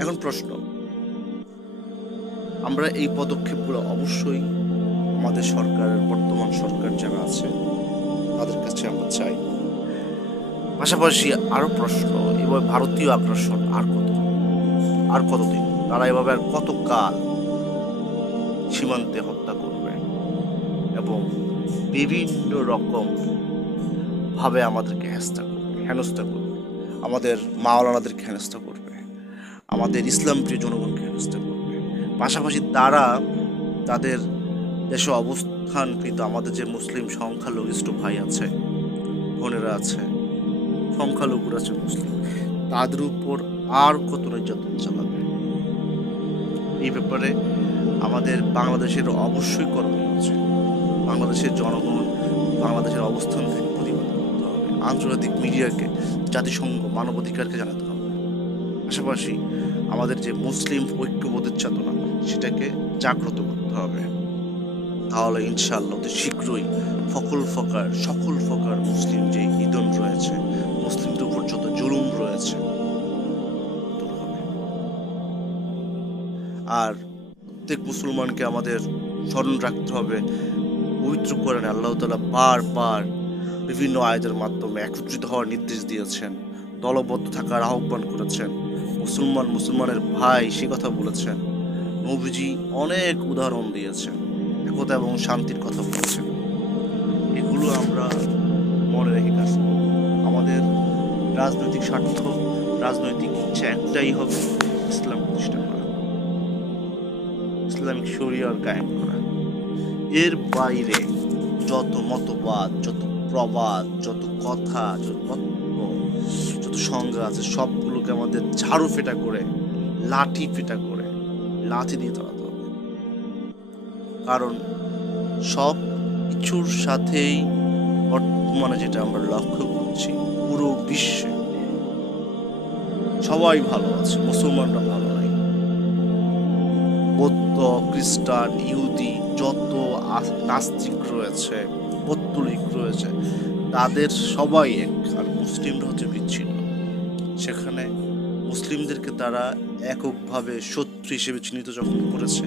এখন প্রশ্ন। আমরা এই পদক্ষেপগুলো অবশ্যই আমাদের সরকারের, বর্তমান সরকার যারা আছে, তাদের কাছে আমরা চাই। পাশাপাশি আরও প্রশ্ন, এবার ভারতীয় আগ্রাসন আর কত? আর কতদিন? তারা এভাবে আর কত কাল সীমান্তে হত্যা করবে? এবং বিভিন্ন রকম ভাবে আমাদেরকে হেস্তা করবে, হেনস্থা করবে। আমাদের মাওলানাদেরকে হেনস্থা করবে। আমাদের ইসলাম প্রিয় জনগণকে হেনস্থা করবে। পাশাপাশি তারা তাদের দেশে অবস্থানকৃত আমাদের যে মুসলিম সংখ্যালঘিষ্ঠ ভাই আছে, বোনেরা আছে, সংখ্যালঘুরা আছে মুসলিম, তাদের উপর আর কত নির্যাতন চালাবে? এই ব্যাপারে আমাদের বাংলাদেশের অবশ্যই করণীয় আছে। বাংলাদেশের জনগণ বাংলাদেশের অবস্থান থেকে প্রতিবাদ করতে হবে। আন্তর্জাতিক মিডিয়াকে, জাতিসংঘ মানবাধিকারকে জানাতে পাশাপাশি আমাদের যে মুসলিম ঐক্যবোধের চেতনা, সেটাকে জাগ্রত করতে হবে। তাহলে ইনশাআল্লাহ অতি শীঘ্রই ফকল ফকার, সকল ফকার মুসলিম যে ইদন রয়েছে মুসলিমদের উপর যত জুলুম রয়েছে আর প্রত্যেক মুসলমানকে আমাদের স্মরণ রাখতে হবে, পবিত্র করেন আল্লাহ তালা বারবার বিভিন্ন আয়াতের মাধ্যমে একত্রিত হওয়ার নির্দেশ দিয়েছেন, দলবদ্ধ থাকার আহ্বান করেছেন। মুসলমান মুসলমানের ভাই সে কথা বলেছেন। নবীজি অনেক উদাহরণ দিয়েছেন, একতা এবং শান্তির কথা বলেছেন। এগুলো আমরা মনে রেখে কাজ আমাদের রাজনৈতিক স্বার্থ, রাজনৈতিক ইচ্ছা একটাই হবে ইসলাম প্রতিষ্ঠা করা। ইসলামিক শরিয়ার কায়েম করা। এর বাইরে যত মতবাদ, যত প্রবাদ, যত কথা, যত সংজ্ঞা আছে, সবগুলোকে আমাদের ঝাড়ু ফেটা করে, লাঠি ফেটা করে, লাঠি দিয়ে তাড়াতে হবে। কারণ সব কিছুর সাথেই বর্তমানে যেটা আমরা লক্ষ্য করছি, পুরো বিশ্বে। সবাই ভালো আছে, মুসলমানরা ভালো নাই। বৌদ্ধ, খ্রিস্টান, ইহুদি যত নাস্তিক রয়েছে পত্তলিক রয়েছে, তাদের সবাই এক, আর মুসলিমরা হচ্ছে বিচ্ছিন্ন। সেখানে মুসলিমদেরকে তারা এককভাবে শত্রু হিসেবে চিহ্নিত যখন করেছে,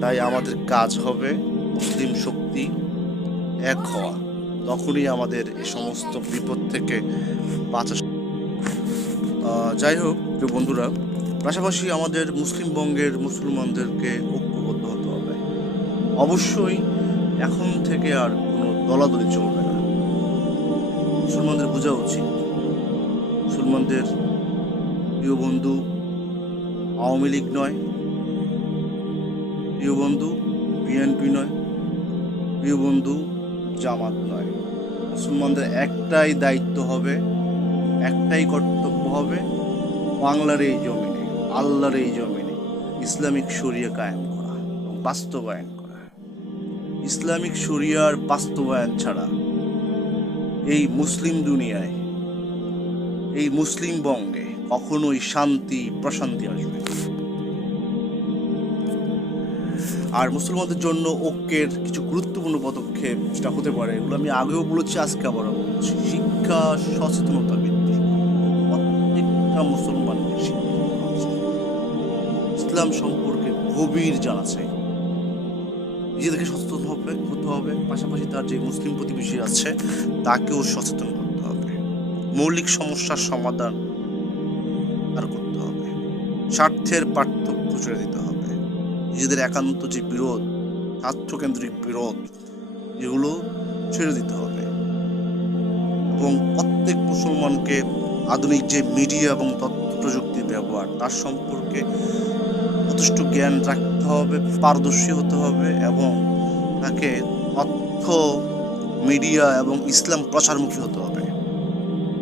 তাই আমাদের কাজ হবে মুসলিম শক্তি এক হওয়া। তখনই আমাদের এই সমস্ত বিপদ থেকে বাঁচা যাই হোক, প্রিয় বন্ধুরা, পাশাপাশি আমাদের মুসলিম বঙ্গের মুসলমানদেরকে ঐক্যবদ্ধ হতে হবে। অবশ্যই এখন থেকে আর কোনো দলাদলি চলবে না। মুসলমানদের বোঝা উচিত মুসলমানদের প্রিয় বন্ধু আওয়ামী লীগ নয়, প্রিয় বন্ধু বিএনপি নয়, প্রিয় বন্ধু জামাত নয়। মুসলমানদের একটাই দায়িত্ব হবে, একটাই কর্তব্য হবে বাংলার এই জমিনে, আল্লাহর এই জমিনে ইসলামিক শরিয়া কায়েম করা এবং বাস্তবায়ন করা। ইসলামিক শরিয়ার বাস্তবায়ন ছাড়া এই মুসলিম দুনিয়ায় এই মুসলিম বঙ্গে কখনোই শান্তি, প্রশান্তি আসবে আর মুসলমানদের জন্য ঐক্যের কিছু গুরুত্বপূর্ণ পদক্ষেপ যেটা হতে পারে, এগুলো আমি আগেও বলেছি, আজকে আবারও বলছি। শিক্ষা, সচেতনতা বৃদ্ধি। প্রত্যেকটা মুসলমানকে। ইসলাম সম্পর্কে গভীর জানা চাই নিজেদেরকে সচেতন হবে হতে হবে। পাশাপাশি তার যে মুসলিম প্রতিবেশী আছে, তাকেও সচেতন করতে মৌলিক সমস্যার সমাধান আর করতে হবে। স্বার্থের পার্থক্য ছেড়ে দিতে হবে। নিজেদের একান্ত যে বিরোধ, স্বার্থকেন্দ্রিক বিরোধ, এগুলো ছেড়ে দিতে হবে। এবং প্রত্যেক মুসলমানকে আধুনিক যে মিডিয়া এবং তথ্য প্রযুক্তির ব্যবহার, তার সম্পর্কে যথেষ্ট জ্ঞান রাখতে হবে, পারদর্শী হতে হবে এবং তাকে তথ্য, মিডিয়া এবং ইসলাম প্রচারমুখী হতে হবে।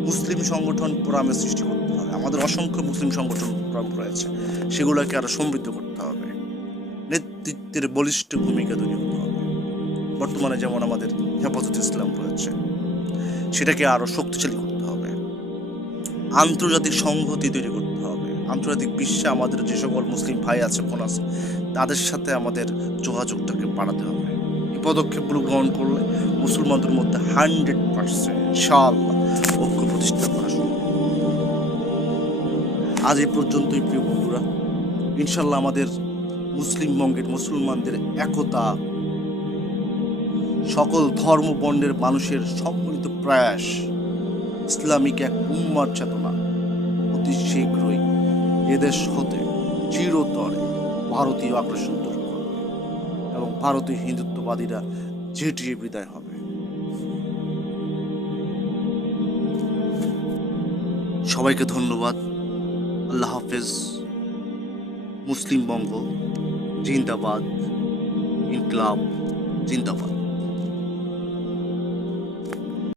মুসলিম সংগঠন প্রোগ্রামের সৃষ্টি করতে হবে। আমাদের অসংখ্য মুসলিম সংগঠন প্রোগ্রাম রয়েছে। সেগুলোকে আরও সমৃদ্ধ করতে হবে। নেতৃত্বের বলিষ্ঠ ভূমিকা তৈরি করতে হবে। বর্তমানে যেমন আমাদের হেফাজত ইসলাম রয়েছে, সেটাকে আরও শক্তিশালী করতে হবে। আন্তর্জাতিক সংহতি তৈরি করতে হবে। আন্তর্জাতিক বিশ্বে আমাদের যে সকল মুসলিম ভাই আছে, বোন আছে, তাদের সাথে আমাদের যোগাযোগটাকে বাড়াতে হবে। এই পদক্ষেপগুলো গ্রহণ করলে মুসলমানদের মধ্যে হান্ড্রেড পার্সেন্ট ইনশাআল্লাহ। ঐক্য প্রতিষ্ঠা করা সম্ভব আজ এই পর্যন্তই প্রিয় বন্ধুরা। ইনশাল্লাহ আমাদের মুসলিম বঙ্গের মুসলমানদের একতা, সকল ধর্ম বর্ণের মানুষের সম্মিলিত প্রয়াস, ইসলামিক এক উম্মার চেতনা অতি শীঘ্রই এদেশ হতে চিরতরে ভারতীয় আগ্রাসন দূর করবে এবং ভারতীয় হিন্দুত্ববাদীরা ঝেঁটিয়ে বিদায় হবে। সবাইকে ধন্যবাদ। আল্লাহ হাফেজ। মুসলিম বঙ্গ জিন্দাবাদ। ইনকলাব জিন্দাবাদ।